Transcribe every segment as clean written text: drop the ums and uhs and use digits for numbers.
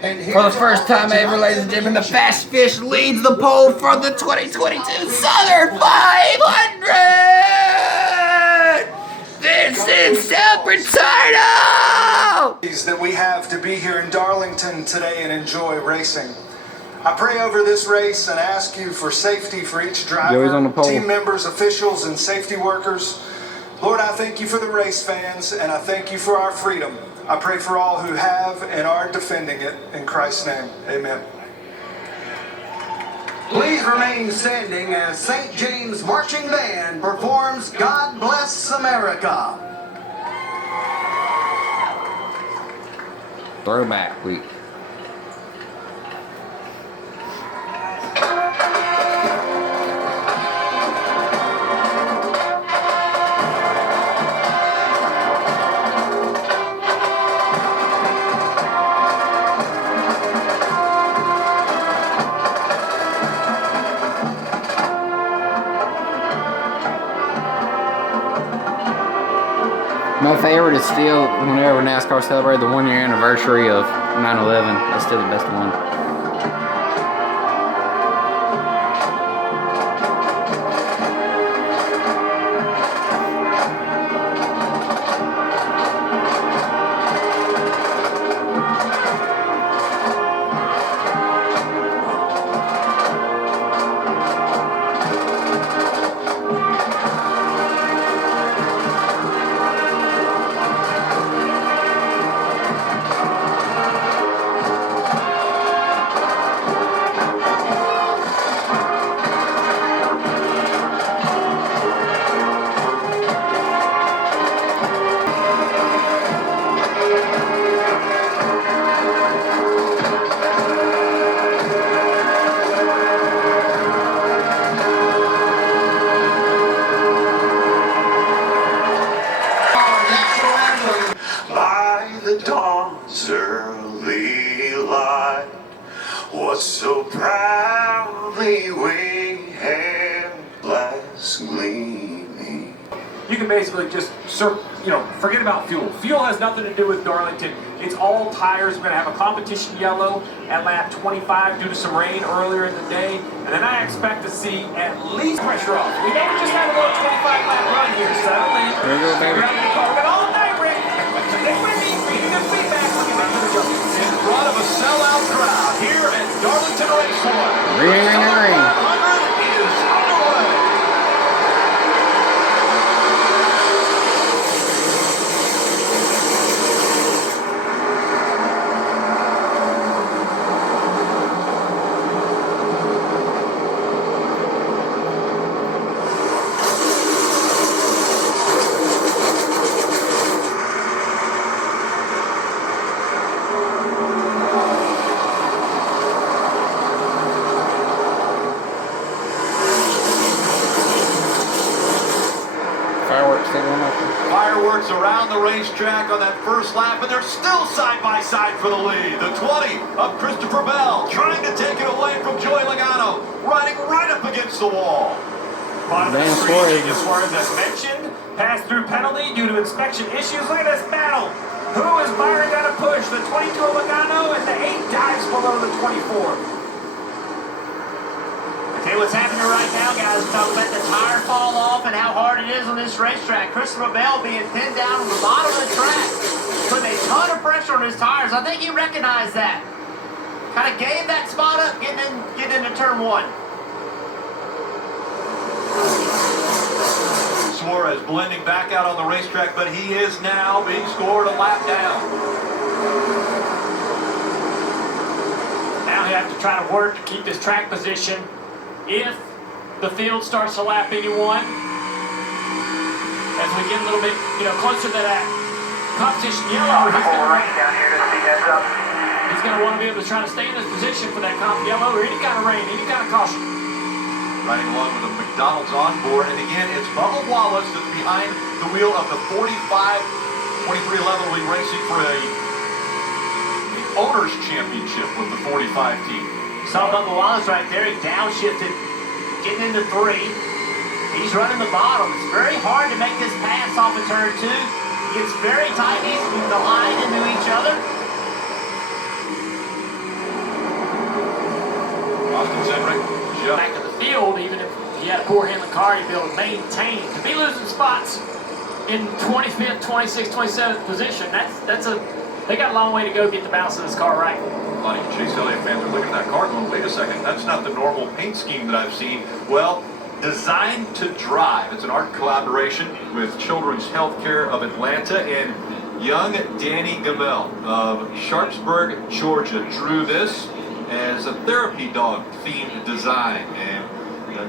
For the first time ever, ladies and gentlemen, the Fast Fish leads the poll for the 2022 Southern 500! Vincent Selpertino! That we have to be here in Darlington today and enjoy racing. I pray over this race and ask you for safety for each driver, team members, officials, and safety workers. Lord, I thank you for the race fans, and I thank you for our freedom. I pray for all who have and are defending it. In Christ's name, amen. Please remain standing as St. James Marching Band performs God Bless America. Throwback week. My favorite is still whenever NASCAR celebrated the 1-year anniversary of 9/11. That's still the best one. The dawn's early light was so proudly we had glass gleaming. You can basically just, forget about fuel. Fuel has nothing to do with Darlington. It's all tires. We're going to have a competition yellow at lap 25 due to some rain earlier in the day. And then I expect to see at least pressure off. We never just had a little 25-lap run here. Settle in. There you go, baby. We're going to all night, Rick. Stay with me. We need good feedback when you make the jump. In front of a sellout crowd here at Darlington Raceway. Ring. 500 is underway. Fireworks around the racetrack on that first lap, and they're still side by side for the lead. The 20 of Christopher Bell trying to take it away from Joey Logano, riding right up against the wall. As Suarez has mentioned, pass-through penalty due to inspection issues. Look at this battle. Who is Byron got to push? The 22 of Logano, and the 8 dives below the 24. Okay, what's happening right now, guys, we're talking about the tire fall off and how hard it is on this racetrack. Christopher Bell being pinned down on the bottom of the track, putting a ton of pressure on his tires. I think he recognized that. Kind of gave that spot up, getting into turn 1. Suarez blending back out on the racetrack, but he is now being scored a lap down. Now you have to try to work to keep this track position. If the field starts to lap anyone, as we get a little bit, closer to that competition yellow, he's going to want to be able to try to stay in this position for that comp yellow or any kind of rain, any kind of caution. Riding along with the McDonald's on board, and again, it's Bubba Wallace that's behind the wheel of the 23 level league racing for the Owners Championship with the 45 team. Saw Bubba Wallace right there. He downshifted, getting into 3. He's running the bottom. It's very hard to make this pass off of turn 2. Gets very tight. He's the line into each other. back to the field, even if he had a poor handling car, he'd be able to maintain. To be losing spots in 25th, 26th, 27th position, they got a long way to go to get the balance of this car right. A lot of Chase Elliott fans are looking at that car going, wait a second, that's not the normal paint scheme that I've seen. Well, Designed to Drive. It's an art collaboration with Children's Healthcare of Atlanta, and young Danny Gamel of Sharpsburg, Georgia, drew this as a therapy dog themed design. And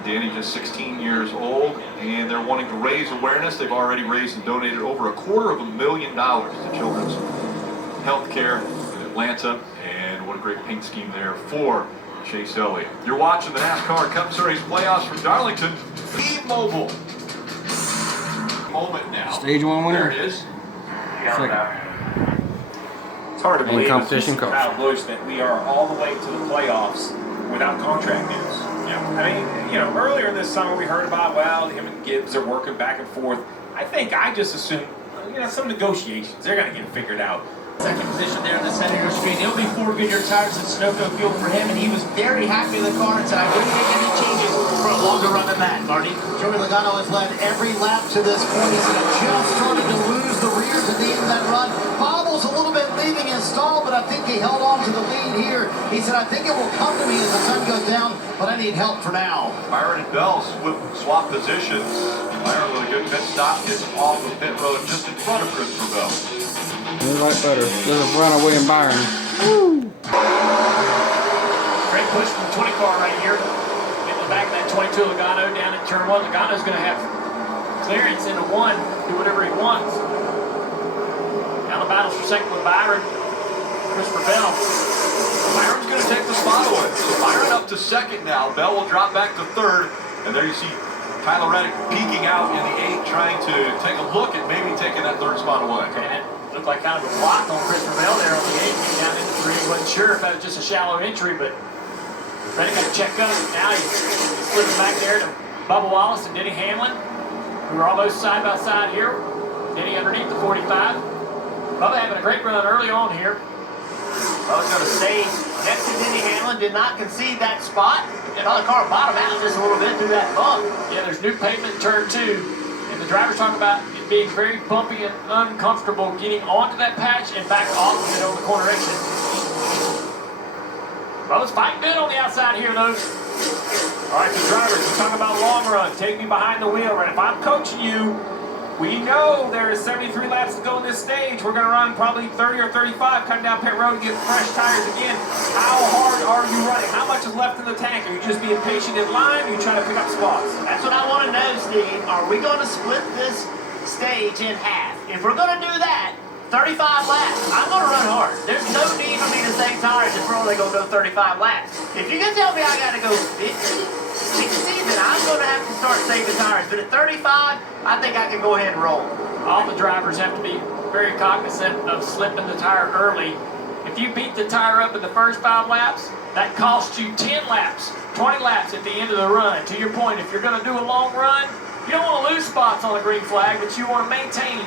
Danny just 16 years old, and they're wanting to raise awareness. They've already raised and donated over $250,000 to Children's Healthcare in Atlanta, and what a great paint scheme there for Chase Elliott. You're watching the NASCAR Cup Series playoffs from Darlington. T-Mobile. Moment now. Stage 1 winner. There it is. It's hard to believe competition cars. Kyle Busch that we are all the way to the playoffs without contract news. I mean, earlier this summer we heard about, well, him and Gibbs are working back and forth. I just assumed, some negotiations. They're going to get it figured out. Second position there in the Senator Street. It'll be 4 Goodyear tires and Sunoco fuel for him, and he was very happy with the car and said, I wouldn't make any changes for a longer run than that, Marty. Joey Logano has led every lap to this point. He's just started to lose the rears at the end of that run. Bobbles a little bit leaving his stall, but I think he held on to the lead here. He said, I think it will come to me as the sun goes down, but I need help for now. Byron and Bell swap positions. Byron with a good pit stop gets off the pit road just in front of Christopher Bell. They like better. There's a run of William Byron. Woo! Great push from the 20 car right here. Getting the back of that 22 Logano down in turn 1. Logano's going to have clearance into 1, do whatever he wants. Now the battle's for second with Byron. Christopher Bell. Byron's going to take the spot away. So Byron up to second now. Bell will drop back to third. And there you see Tyler Reddick peeking out in the 8, trying to take a look at maybe taking that third spot away. And it looked like kind of a block on Christopher Bell there on the 8. Came down into 3. Wasn't sure if that was just a shallow entry, but Reddick got to check up. Now he's slipping back there to Bubba Wallace and Denny Hamlin, who are almost side by side here. Denny underneath the 45. Bubba having a great run early on here. Bubba's going to stay next to Denny Hamlin. Did not concede that spot. And the car bottom out just a little bit through that bump. Yeah, there's new pavement in turn 2. And the drivers talk about it being very bumpy and uncomfortable getting onto that patch and back off of it on the corner exit. Bubba's fighting good on the outside here, though. All right, the drivers, we talk about long run. Take me behind the wheel. Right? If I'm coaching you, we know there is 73 laps to go in this stage. We're going to run probably 30 or 35 coming down pit road and get fresh tires again. How hard are you running? How much is left in the tank? Are you just being patient in line? Or are you trying to pick up spots? That's what I want to know, Steve. Are we going to split this stage in half? If we're going to do that, 35 laps, I'm going to run hard. There's no need for me to save tires if we're only going to go 35 laps. If you can tell me I got to go 50, 60, then I'm going to have to start saving tires. But at 35, I think I can go ahead and roll. All the drivers have to be very cognizant of slipping the tire early. If you beat the tire up in the first 5 laps, that costs you 10 laps, 20 laps at the end of the run. To your point, if you're going to do a long run, you don't want to lose spots on the green flag, but you want to maintain,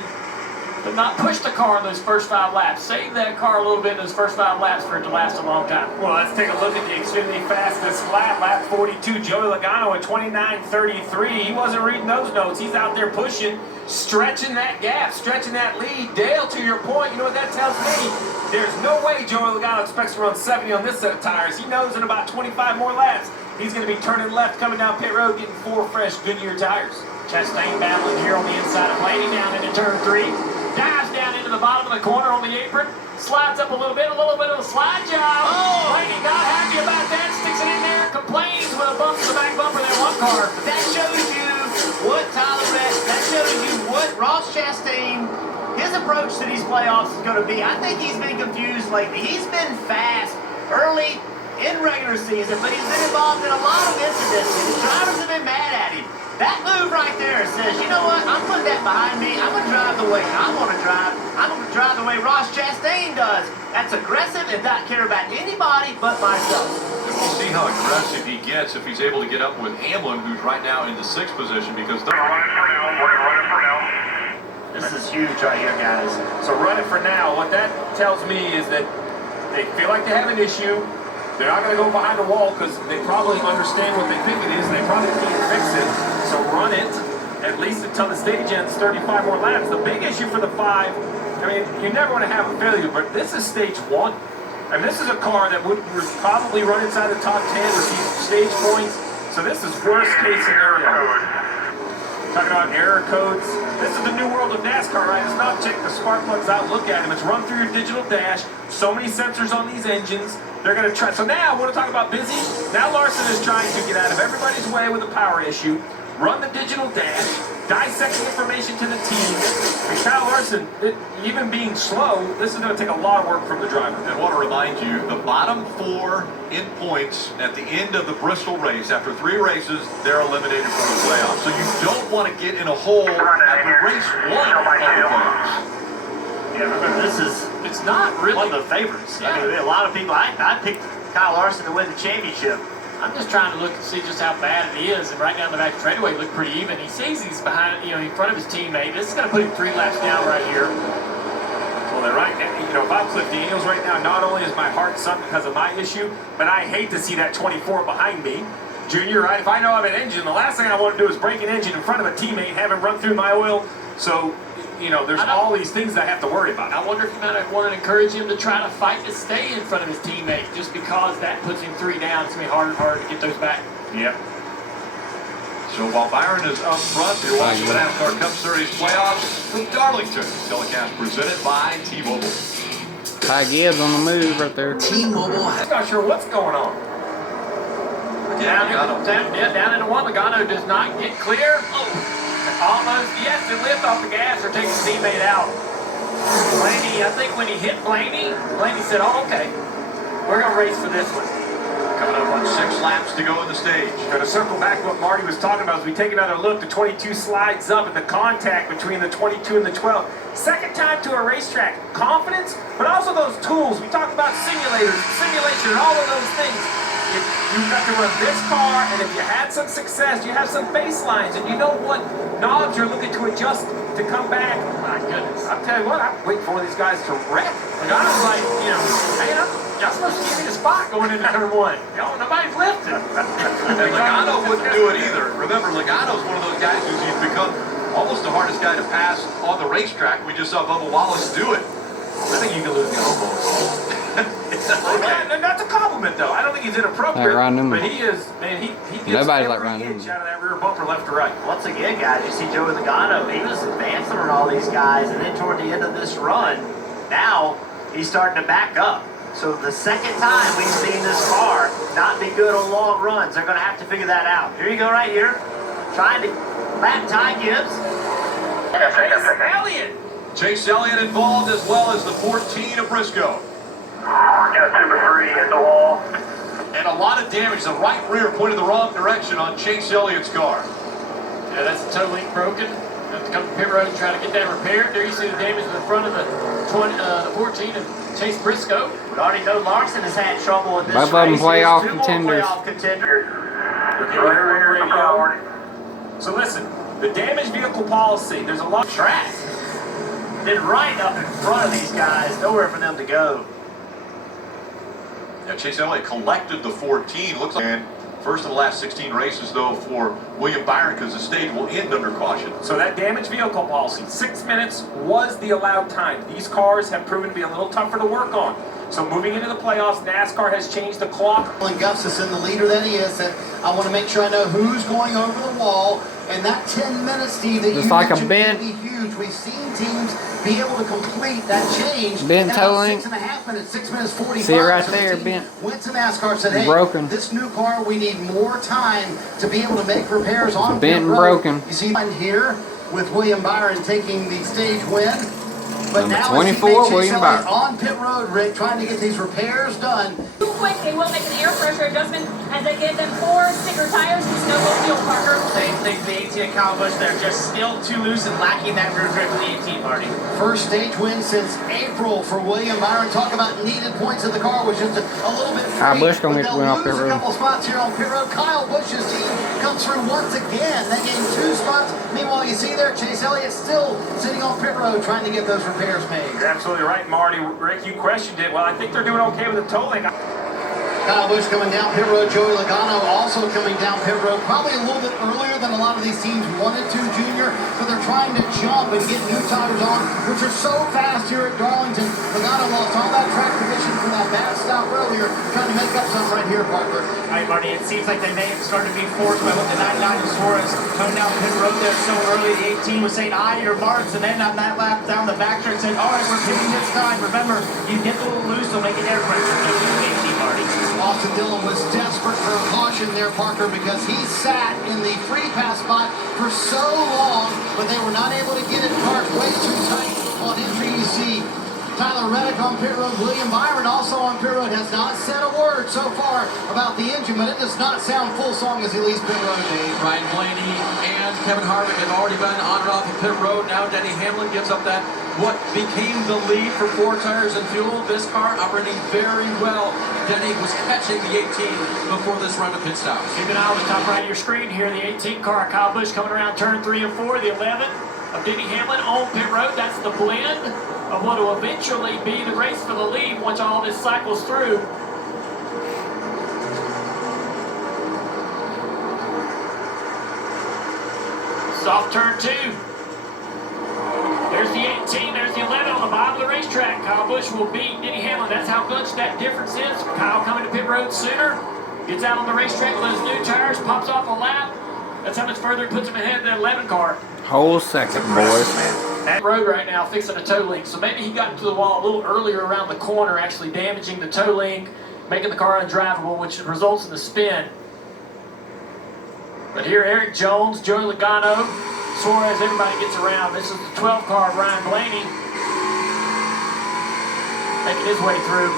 but not push the car in those first 5 laps. Save that car a little bit in those first 5 laps for it to last a long time. Well, let's take a look at the extremely fastest lap. Lap 42, Joey Logano at 29.33. He wasn't reading those notes. He's out there pushing, stretching that gap, stretching that lead. Dale, to your point, you know what that tells me? There's no way Joey Logano expects to run 70 on this set of tires. He knows in about 25 more laps, he's going to be turning left, coming down pit road, getting 4 fresh Goodyear tires. Chastain battling here on the inside of Blaney down into turn 3. Dives down into the bottom of the corner on the apron. Slides up a little bit of a slide job. Oh! Blaney not happy about that. Sticks it in there. Complains with a bump to the back bumper. That one car. That shows you what Tyler Reddick, that shows you what Ross Chastain, his approach to these playoffs is going to be. I think he's been confused lately. He's been fast early in regular season, but he's been involved in a lot of incidents. The drivers have been mad at him. That move right there says, you know what, I'm putting that behind me. I'm going to drive the way I want to drive. I'm going to drive the way Ross Chastain does. That's aggressive and not care about anybody but myself. And we'll see how aggressive he gets if he's able to get up with Hamlin, who's right now in the 6th position, because they're running for now. We're running for now. This is huge right here, guys. So running for now, what that tells me is that they feel like they have an issue. They're not going to go behind the wall because they probably understand what they think it is, and they probably can't fix it. So run it at least until the stage ends, 35 more laps. The big issue for the 5, I mean, you never want to have a failure, but this is stage 1. And this is a car that would probably run inside the top 10, receive stage points. So this is worst case scenario. Talking about error codes. This is the new world of NASCAR, right? It's not check the spark plugs out, look at them. It's run through your digital dash. So many sensors on these engines. They're going to try. So now, I want to talk about busy. Now Larson is trying to get out of everybody's way with a power issue. Run the digital dash. Dissect the information to the team. And Kyle Larson, even being slow, this is going to take a lot of work from the driver. And I want to remind you, the bottom 4 in points at the end of the Bristol race, after 3 races, they're eliminated from the playoffs. So you don't want to get in a hole after race 1 of the playoffs. Yeah, remember, it's not really one of the favorites. Yeah. I mean, a lot of people, I picked Kyle Larson to win the championship. I'm just trying to look and see just how bad it is, and right down the back straightaway looked pretty even. He sees he's behind, in front of his teammate. This is going to put him 3 laps down right here. Well, then right now, if I'm Cliff Daniels right now, not only is my heart sunk because of my issue, but I hate to see that 24 behind me. Junior, right? If I know I have an engine, the last thing I want to do is break an engine in front of a teammate and have him run through my oil. So, there's all these things I have to worry about. I wonder if you might want to encourage him to try to fight to stay in front of his teammate, just because that puts him 3 down. It's going to be harder and harder to get those back. Yep. So while Byron is up front, you're watching the NASCAR Cup Series playoffs from Darlington. Telecast presented by T-Mobile. Ty Gibbs on the move right there. T-Mobile. I'm not sure what's going on. Down into 1, Logano does not get clear. Oh. Almost, he has to lift off the gas or take his teammate out. Blaney, I think when he hit Blaney said, oh, okay, we're going to race for this one. Coming up on 6 laps to go in the stage. Going to circle back to what Marty was talking about as we take another look. The 22 slides up and the contact between the 22 and the 12. Second time to a racetrack. Confidence, but also those tools. We talked about simulators, simulation, and all of those things. If you've got to run this car, and if you had some success, you have some baselines, and you know what knobs you're looking to adjust to come back. My goodness, I'll tell you what, I'm waiting for these guys to wreck. And I was like, hey, y'all supposed to give me the spot going into turn 1. Nobody's lifting. And Logano wouldn't do it either. Remember, Logano's one of those guys who's become almost the hardest guy to pass on the racetrack. We just saw Bubba Wallace do it. I think you can lose the almost. Okay. That's a compliment, though. I don't think he's inappropriate, but he is. Man, he gets nobody's like every Ryan inch Newman. out of that rear bumper, left to right. Once again, guys, you see Joey Logano, he was advancing on all these guys, and then toward the end of this run, now he's starting to back up. So the second time we've seen this car not be good on long runs, they're going to have to figure that out. Here you go right here, trying to lap Ty Gibbs. Elliott. Chase Elliott involved, as well as the 14 of Briscoe. Got number 3 at the wall. And a lot of damage. The right rear pointed the wrong direction on Chase Elliott's car. Yeah, that's totally broken. Have to come to pit road and try to get that repaired. There you see the damage in the front of the 14 of Chase Briscoe. We already know Larson has had trouble with this Both of them race. playoff Here's 2 more contenders. playoff contenders. So listen, the damaged vehicle policy, there's a lot of Track. Been right up in front of these guys. Nowhere for them to go. Yeah, Chase Elliott collected the 14. Looks like, and first of the last 16 races, though, for William Byron, because the stage will end under caution. So that damaged vehicle policy, 6 minutes was the allowed time. These cars have proven to be a little tougher to work on. So moving into the playoffs, NASCAR has changed the clock. Gustus, the leader that he is, said, I want to make sure I know who's going over the wall. And that 10 minutes, Steve, that just you like a mentioned bent, be huge. We've seen teams be able to complete that change. Bent toe link. 6.5 minutes, 6 minutes 45. See it right so there, the bent. Went to NASCAR, said, hey, broken. This new car, we need more time to be able to make repairs on Bent pit and road. broken. You see one here with William Byron taking the stage win. But Number now 24, Chase William Elliott Byron. on pit road, Rick, trying to get these repairs done. Too quick, they will make an air pressure adjustment as they give them 4 sticker tires and snow fuel, Parker. Same thing for the 18 at Kyle Busch. They're just still too loose and lacking that rear grip for the 18, Marty. First stage win since April for William Byron. Talk about needed points of the car was just a little bit free. Kyle Busch gonna but get the they'll win off lose pit road. a couple spots here on pit road. Kyle Busch's team comes through once again. They gained 2 spots. Meanwhile, you see there, Chase Elliott still sitting on pit road trying to get those repairs made. You're absolutely right, Marty. Rick, you questioned it. Well, I think they're doing okay with the tolling. Kyle Busch coming down pit road. Joey Logano also coming down pit road. Probably a little bit earlier than a lot of these teams wanted to, Junior. So they're trying to jump and get new tires on, which are so fast here at Darlington. Logano lost all that track position from that bad stop earlier. Trying to make up some right here, Parker. All right, Marty, it seems like they may have started to be forced by what the 99 of Suarez coming down pit road there so early. The 18 was saying, "I your marks," and then on that lap down the backtrack said, "All right, we're pitting this time. Remember, you get a little loose, so make it air pressure." Marty. Austin Dillon was desperate for a caution there, Parker, because he sat in the free pass spot for so long, but they were not able to get it parked way too tight on entry. You see Tyler Reddick on pit road. William Byron also on pit road. Has not said a word so far about the engine, but it does not sound full song as he leaves pit road, Dave. Ryan Blaney and Kevin Harvick have already been on and off of pit road. Now Denny Hamlin gives up that what became the lead for 4 tires and fuel. This car operating very well. Denny was catching the 18 before this run of pit stops. Keep an eye on the top right of your screen here. The 18 car, Kyle Busch coming around turn 3 and 4. The 11 of Denny Hamlin on pit road. That's the blend of what will eventually be the race for the lead once all this cycles through. Soft turn 2. There's the 18, there's the 11 on the bottom of the racetrack. Kyle Busch will beat Denny Hamlin. That's how much that difference is. Kyle coming to pit road sooner, gets out on the racetrack with those new tires, pops off a lap. That's how much further it puts him ahead of the 11 car. Whole second, boys. That road right now fixing a toe link, so maybe he got into the wall a little earlier around the corner, actually damaging the toe link, making the car undrivable, which results in the spin. But here, Eric Jones, Joey Logano, Suarez, everybody gets around. This is the 12 car of Ryan Blaney making his way through.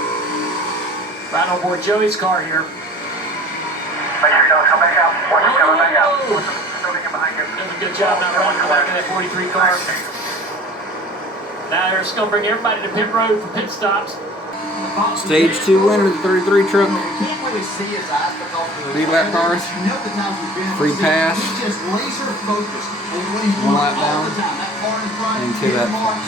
Right on board Joey's car here. Make sure you don't come back out. Watch him coming back out. Don't get behind you. Doing a good job not running the back of that 43 car. Now they're just going to bring everybody to pit road for pit stops. Stage 2 winner, the 33 truck. You can't really see his eyes because of the Lead lap cars. You know the times we've been. Free pass. He's just laser focused on what he's doing 1 lap all down. the time. That car in front, And 2 his laps. marks.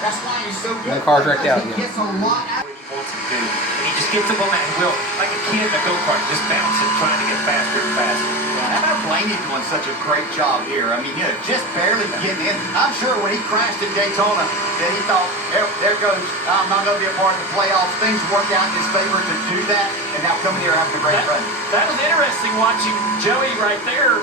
That's why he's so good. That car's wrecked out He again. gets a lot out. What he wants to do. And he just gets up on that wheel like a kid in a go-kart, just bouncing, trying to get faster and faster. How about Blaney doing such a great job here? I mean, you know, just barely getting in. I'm sure when he crashed at Daytona that he thought, there goes, I'm not going to be a part of the playoffs. Things work out in his favor to do that, and now coming here having a great run. That was interesting watching Joey right there.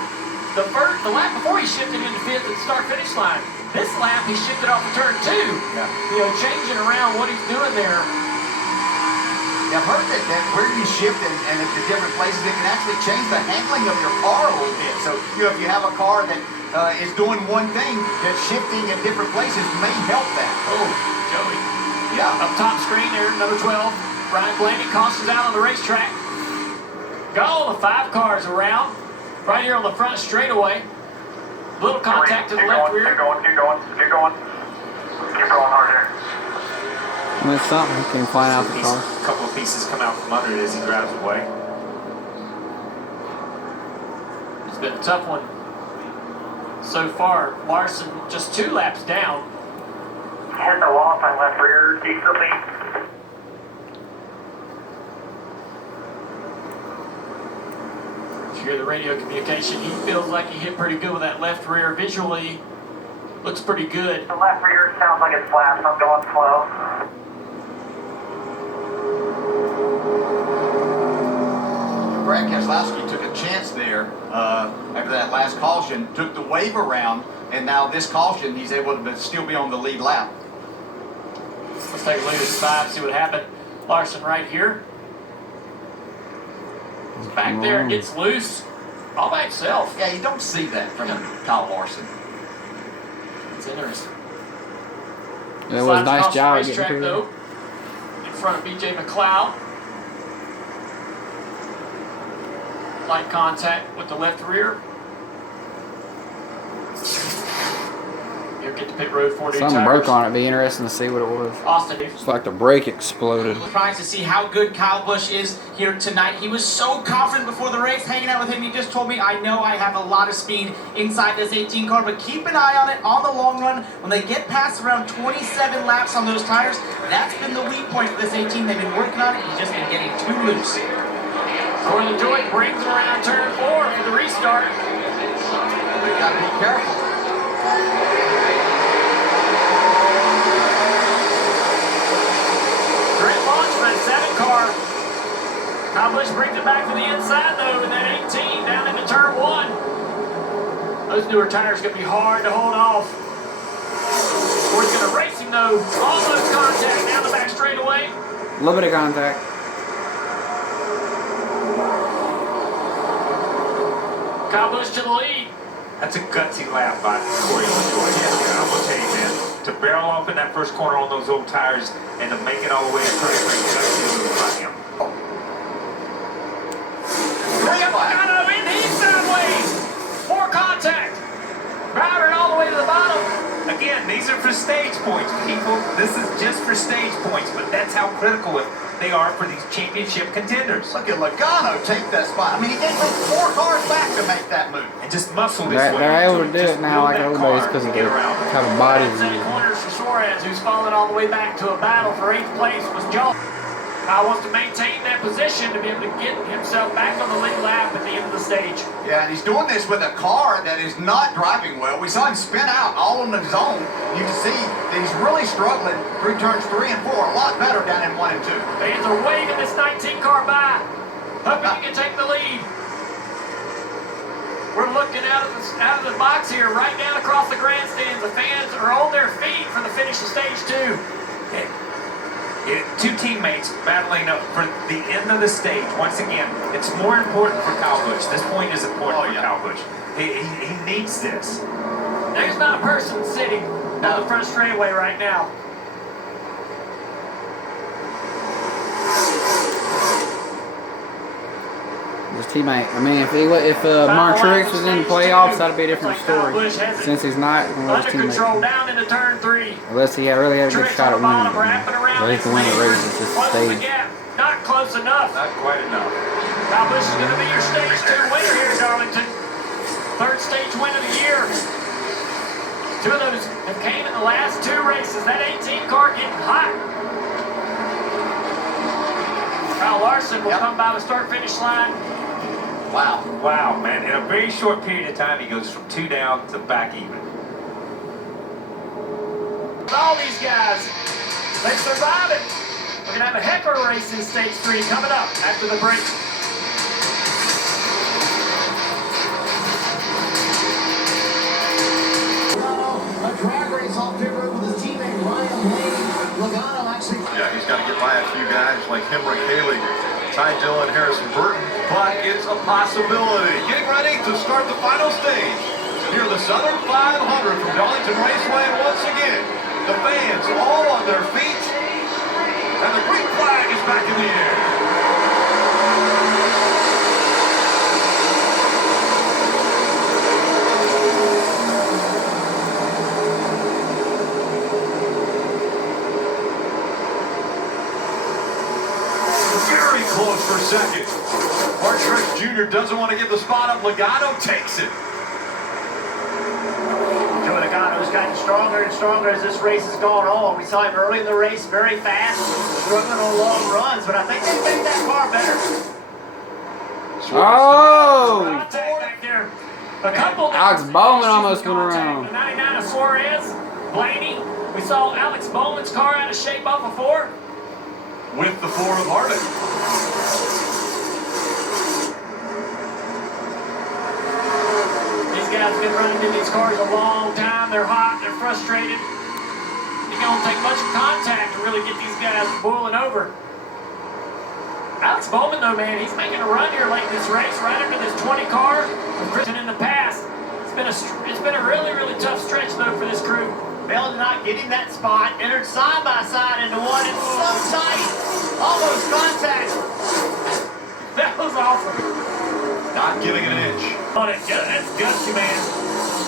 The lap before he shifted into 5th at the start-finish line. This lap he shifted off of turn 2. Yeah. You know, changing around what he's doing there. I've heard that where you shift and at the different places, it can actually change the handling of your car a little bit. So, you know, if you have a car that is doing one thing, that shifting at different places may help that. Oh, Joey. Yeah. Up top screen there, number 12. Ryan Blaney cautions out on the racetrack. Go, the 5 cars around. Right here on the front straightaway. Little contact to the left rear. Keep going. Keep going hard here. That's something. He came flying out the car. A couple of pieces come out from under it as he drives away. It's been a tough one so far. Larson just 2 laps down. Hit the wall on left rear. Keep the lead. You hear the radio communication. He feels like he hit pretty good with that left rear. Visually, looks pretty good. The left rear sounds like it's flat, so I'm going slow. Brad Keselowski took a chance there after that last caution, took the wave around, and now this caution, he's able to still be on the lead lap. Let's take a look at his 5, see what happened. Larson right here. He's back there and gets loose all by himself. Yeah, you don't see that from Kyle Larson. It's interesting. It was a Slides nice across the job racetrack, getting through. though, in front of BJ McLeod. Light contact with the left rear. He'll get to pit road 42 Something tires. broke on it. Be interesting to see what it was. Austin. It's like the brake exploded. Surprised to see how good Kyle Busch is here tonight. He was so confident before the race, hanging out with him. He just told me, I know I have a lot of speed inside this 18 car, but keep an eye on it on the long run. When they get past around 27 laps on those tires, that's been the weak point for this 18. They've been working on it. He's just been getting too loose. Corey LaJoy brings him around turn 4 for the restart. They got to be careful. Great launch for that 7 car. Kyle Busch brings it back to the inside though in that 18 down into turn 1. Those newer tires are going to be hard to hold off. Corey's going to race him though. Almost contact down the back straightaway. A little bit of contact. Kyle Busch to the lead. That's a gutsy lap by Corey LaJoy. Yeah, I'm going to tell you, man. To barrel off in that first corner on those old tires and to make it all the way to turn 3, gutsy move by him. Logano in, he's sideways. More contact. Crowder all the way to the bottom. Again, these are for stage points, people. This is just for stage points, but that's how critical they are for these championship contenders. Look at Logano take that spot. I mean, he gave them 4 cars back to make that move. And just muscle this way. They're able to do it now like old days because of the type of bodies Set he uses. corners for Suarez, who's fallen all the way back to a battle for 8th place was Joel. Kyle wants to maintain that position to be able to get himself back on the lead lap at the end of the stage. Yeah, and he's doing this with a car that is not driving well. We saw him spin out all on his own. You can see that he's really struggling through turns 3 and 4. A lot better down in 1 and 2. Fans are waving this 19 car by, hoping he can take the lead. We're looking out of the box here, right down across the grandstands. The fans are on their feet for the finish of stage 2. Two teammates battling up for the end of the stage. Once again, it's more important for Kyle Busch. This point is important for Kyle Busch. He needs this. There's not a person sitting on the front straightaway right now. His teammate. I mean, if Martin Truex was in the playoffs, that'd be a different story. Since he's not, he's Under control down into turn 3. Unless he really had a good shot at winning it. So he can win the race. It's just a Close the stage. gap. Not close enough. Not quite enough. Kyle Busch is going to be your stage 2 winner here, Darlington. 3rd stage win of the year. 2 of those have came in the last 2 races. That 18 car getting hot. Kyle Larson will come by the start-finish line. Wow. Wow, man. In a very short period of time, he goes from 2 down to back even. All these guys, they survive it. We're going to have a heck of a race in stage 3 coming up after the break. A drag race off pit road with his teammate Ryan Blaney. Logano actually. Yeah, he's got to get by a few guys like Henrik Haley, Ty Dillon, Harrison Burton, but it's a possibility. Getting ready to start the final stage. Here, the Southern 500 from Darlington Raceway once again. The fans all on their feet, and the green flag is back in the air. Very close for second. Mark Truex Jr. doesn't want to give the spot up. Logano takes it. Joey Logano's gotten stronger and stronger as this race has gone on. We saw him early in the race, very fast, struggling on long runs, but I think they made that car better. Oh! Back there. A couple Alex Bowman almost went around. The 99 of Suarez, Blaney. We saw Alex Bowman's car out of shape off of 4. With the 4 of Harvick. These guys have been running in these cars a long time. They're hot. They're frustrated. It's going to take much contact to really get these guys boiling over. Alex Bowman, though, man, he's making a run here late in this race, right under this 20 car with Christian in the past. It's been a really, really tough stretch, though, for this crew. Bell did not get him that spot. Entered side by side into 1. It's so tight. Almost contact. That was awesome. Not giving an inch. On it. Yeah, that's gutsy, man.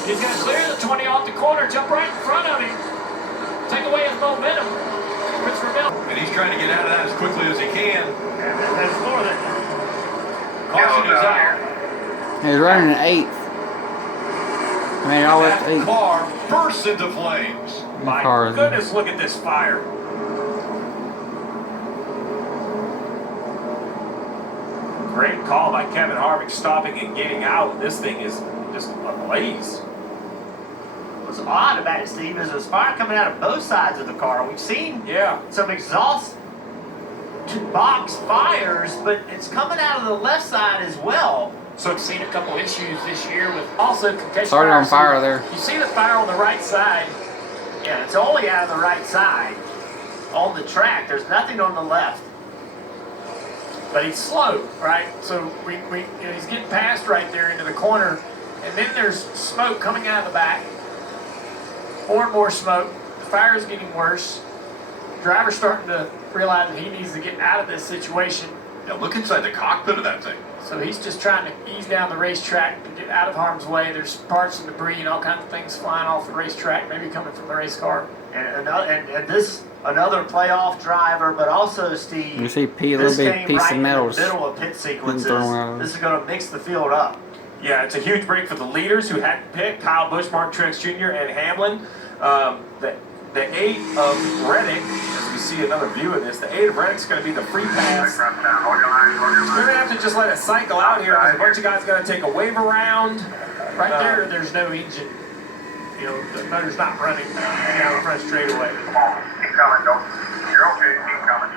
He's going to clear the 20 off the corner, jump right in front of him. Take away his momentum. Christopher Bell. And he's trying to get out of that as quickly as he can. That's more than. Caution is out. He's running an 8th. I mean, all That that's 8. car bursts into flames. My car is- goodness, look at this fire. Great call by Kevin Harvick, stopping and getting out. This thing is just ablaze. What's odd about it, Steve, is there's fire coming out of both sides of the car. We've seen some exhaust box fires, but it's coming out of the left side as well. So we've seen a couple issues this year with also congestion. Started on fire there. You see the fire on the right side. Yeah, it's only out of the right side on the track. There's nothing on the left. But he's slow, right? So he's getting past right there into the corner, and then there's smoke coming out of the back. More and more smoke. The fire is getting worse. The driver's starting to realize that he needs to get out of this situation. Yeah, look inside the cockpit of that thing. So he's just trying to ease down the racetrack to get out of harm's way. There's parts and debris and all kinds of things flying off the racetrack, maybe coming from the race car. And this another playoff driver, but also Steve. You see a little bit piece of metal. In the middle of pit sequences. This is going to mix the field up. Yeah, it's a huge break for the leaders who hadn't picked Kyle Busch, Mark Truex Jr., and Hamlin. The 8 of Reddick, as we see another view of this, the 8 of Reddick's going to be the free pass. We're going to have to just let it cycle out here because a bunch of guys got to take a wave around. Right there, there's no engine. You know, the motor's not running down the front straightaway. Come on, keep coming, don't. You're okay, keep coming.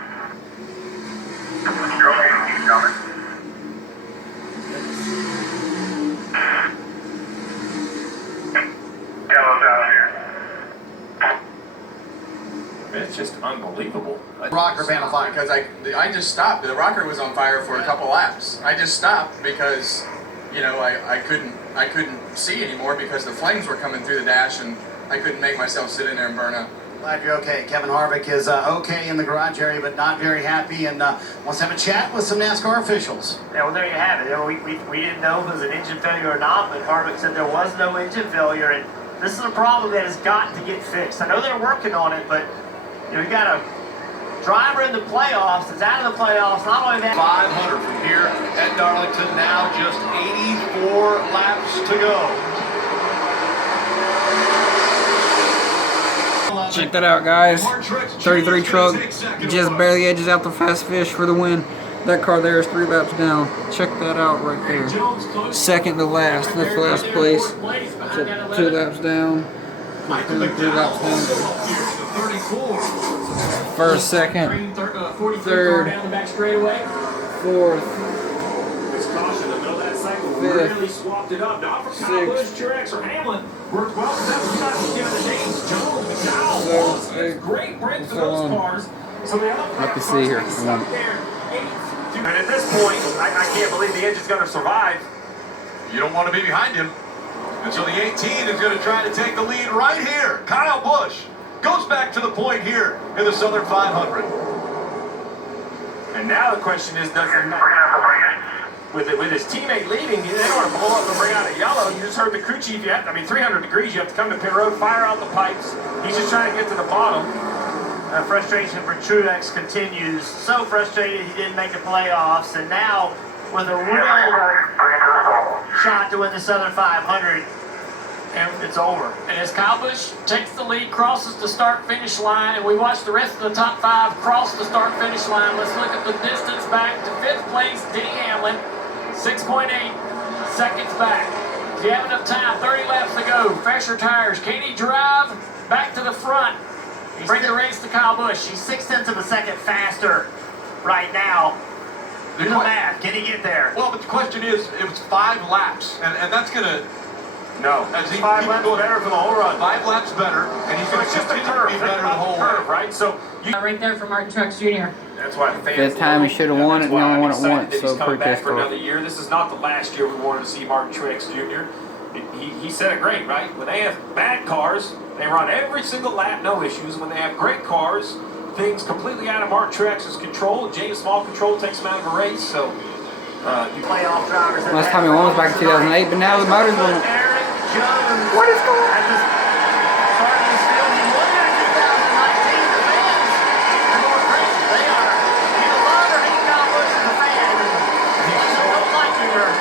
You're okay to keep coming. Yellow's out here. It's just unbelievable. Rocker been on fire because I just stopped. The rocker was on fire for a couple laps. I just stopped because, you know, I couldn't see anymore because the flames were coming through the dash and I couldn't make myself sit in there and burn up. Glad you're okay. Kevin Harvick is okay in the garage area, but not very happy, and wants to have a chat with some NASCAR officials. Yeah, well, there you have it. We didn't know if it was an engine failure or not, but Harvick said there was no engine failure, and this is a problem that has got to get fixed. I know they're working on it, but you know, you got a driver in the playoffs that's out of the playoffs. Not only that, 500 from here at Darlington. Now just 84 laps to go. Check that out, guys. 33 truck just barely edges out the fast fish for the win. That car there is 3 laps down. Check that out right there. Second to last. That's last place. So 2 laps down. 3 laps down. First, second, third, fourth, really swapped it up. Not for Kyle Busch, Truex, or Hamlin. Worked well for them. We're not giving the names. Jones, McDowell, a great break for those cars. So the other have to see here. and at this point, I can't believe the engine's going to survive. You don't want to be behind him. And so the 18 is going to try to take the lead right here. Kyle Busch goes back to the point here in the Southern 500. And now the question is, does it with his teammate leading, they don't want to blow up and bring out a yellow. You just heard the crew chief. 300 degrees. You have to come to pit road, fire out the pipes. He's just trying to get to the bottom. frustration for Truex continues. So frustrated he didn't make the playoffs, and now with a real shot to win the Southern 500, and it's over. And as Kyle Busch takes the lead, crosses the start-finish line, and we watch the rest of the top 5 cross the start-finish line. Let's look at the distance back to 5th place, Denny Hamlin, 6.8 seconds back. If you have enough time, 30 laps to go. Fresher tires. Can he drive back to the front? Bring the race to Kyle Busch. He's 0.6 of a second faster right now. Do the math. Can he get there? Well, but the question is, it was 5 laps, and that's going to... No, as he 5 laps better for the whole run. 5 laps better, and he's going to just a continue curve. to be better the whole curve, right? So you right there for Martin Truex Jr. That's why the fans. That time he should have won it, and he only won it once. He's So coming pretty back for pissed another year. This is not the last year we wanted to see Martin Truex Jr. He said it great, right? When they have bad cars, they run every single lap, no issues. When they have great cars, things completely out of Martin Truex's control. James Small control takes him out of a race. So you playoff drivers. Last time he won was back in 2008, but now the motor's going. What is going on? At the start of this field, he won there in 2019. The fans are going crazy. They are either love or hate Kyle Busch as a fan. They don't like him or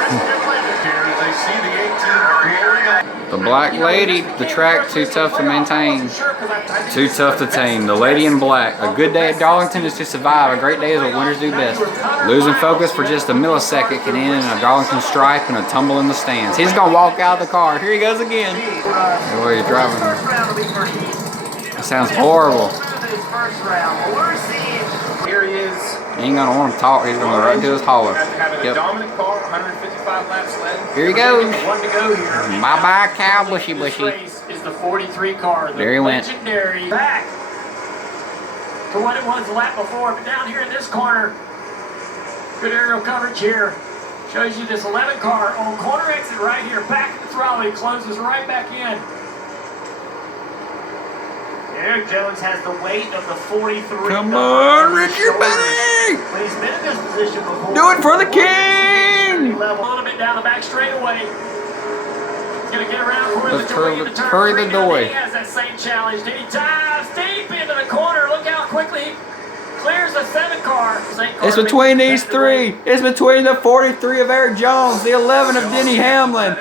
rest of their pleasure. Here as they see the 18 blowing up. The black lady, the track, too tough to maintain. Too tough to tame. The lady in black. A good day at Darlington is to survive. A great day is what winners do best. Losing focus for just a millisecond can end in a Darlington stripe and a tumble in the stands. He's going to walk out of the car. Here he goes again. The way he's driving. That sounds horrible. Here he is. He ain't going to want to talk. He's going to go right into his holler. Yep. Dominant car, 155 laps led. Here he goes. One to go here. Bye-bye, cow, bushy. This race is the 43 car. The there he went. Legendary. Back to what it was the lap before, but down here in this corner, good aerial coverage here. Shows you this 11 car on corner exit right here. Back at the throttle. He closes right back in. Eric Jones has the weight of the 43. Come on, Richard Benny! But he's been in this position before. Do it for the king! A little bit down the back straightaway. He's going to get around for Let's hurry the door. He has that same challenge. Then he dives deep into the corner. Look how quickly he clears the 7 car. It's between these three. It's between the 43 of Eric Jones, the 11 of Denny Hamlin,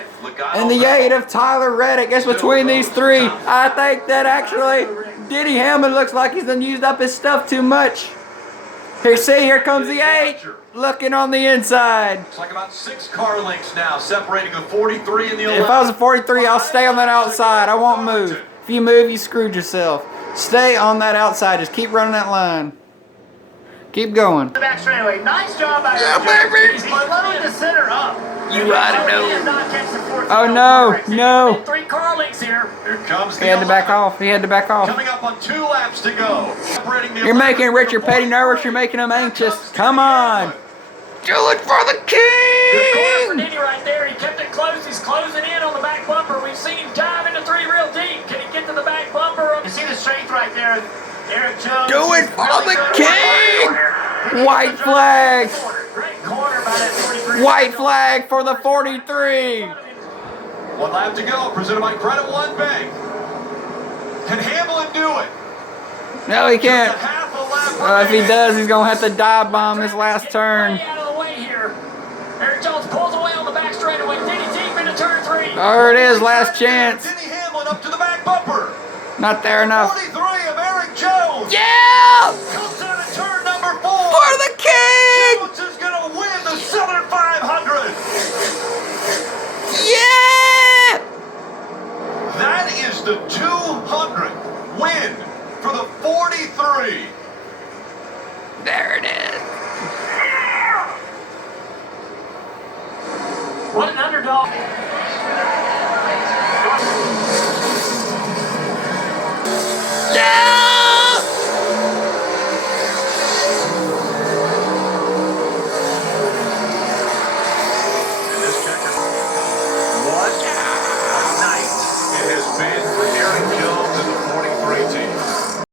and the 8 of Tyler Reddick. It's between these three. I think that actually Denny Hamlin looks like he's done used up his stuff too much. Here, see, here comes the 8, looking on the inside. It's like about 6 car lengths now separating the 43 and the 11. If I was a 43, I'll stay on that outside. I won't move. If you move, you screwed yourself. Stay on that outside. Just keep running that line. Keep going. The back straightaway. Nice job by baby. He's leveling the center up. You oughta know. Oh no, no. 3 car links here. Here comes He had to back off. He had to back off. Coming up on 2 laps to go. You're making Richard Petty nervous. You're making him anxious. Come on. Do it for the king. Good corner for Denny right there. He kept it close. He's closing in on the back bumper. We've seen him dive into 3 real deep. Can he get to the back bumper? You see the strength right there. Eric Jones. Do it for the king. White flag. Great corner by that 43. White flag for the 43. 1 lap to go. Presented by Credit One Bank. Can Hamlin do it? No, he can't. If he does, he's going to have to dive bomb this last turn. Out of the way here. Eric Jones pulls away on the back straightaway. Denny deep into turn 3. There it is, last chance. Denny Hamlin up to the back bumper. Not there enough. 43 of Eric Jones. Yeah! Comes out of turn number 4. For the king! Jones is going to win the Southern 500. Yeah! That is the 200th win for the 43. There it is. What an underdog. Yeah! And this checker, what a night it has been for Eric Jones and the 43 team.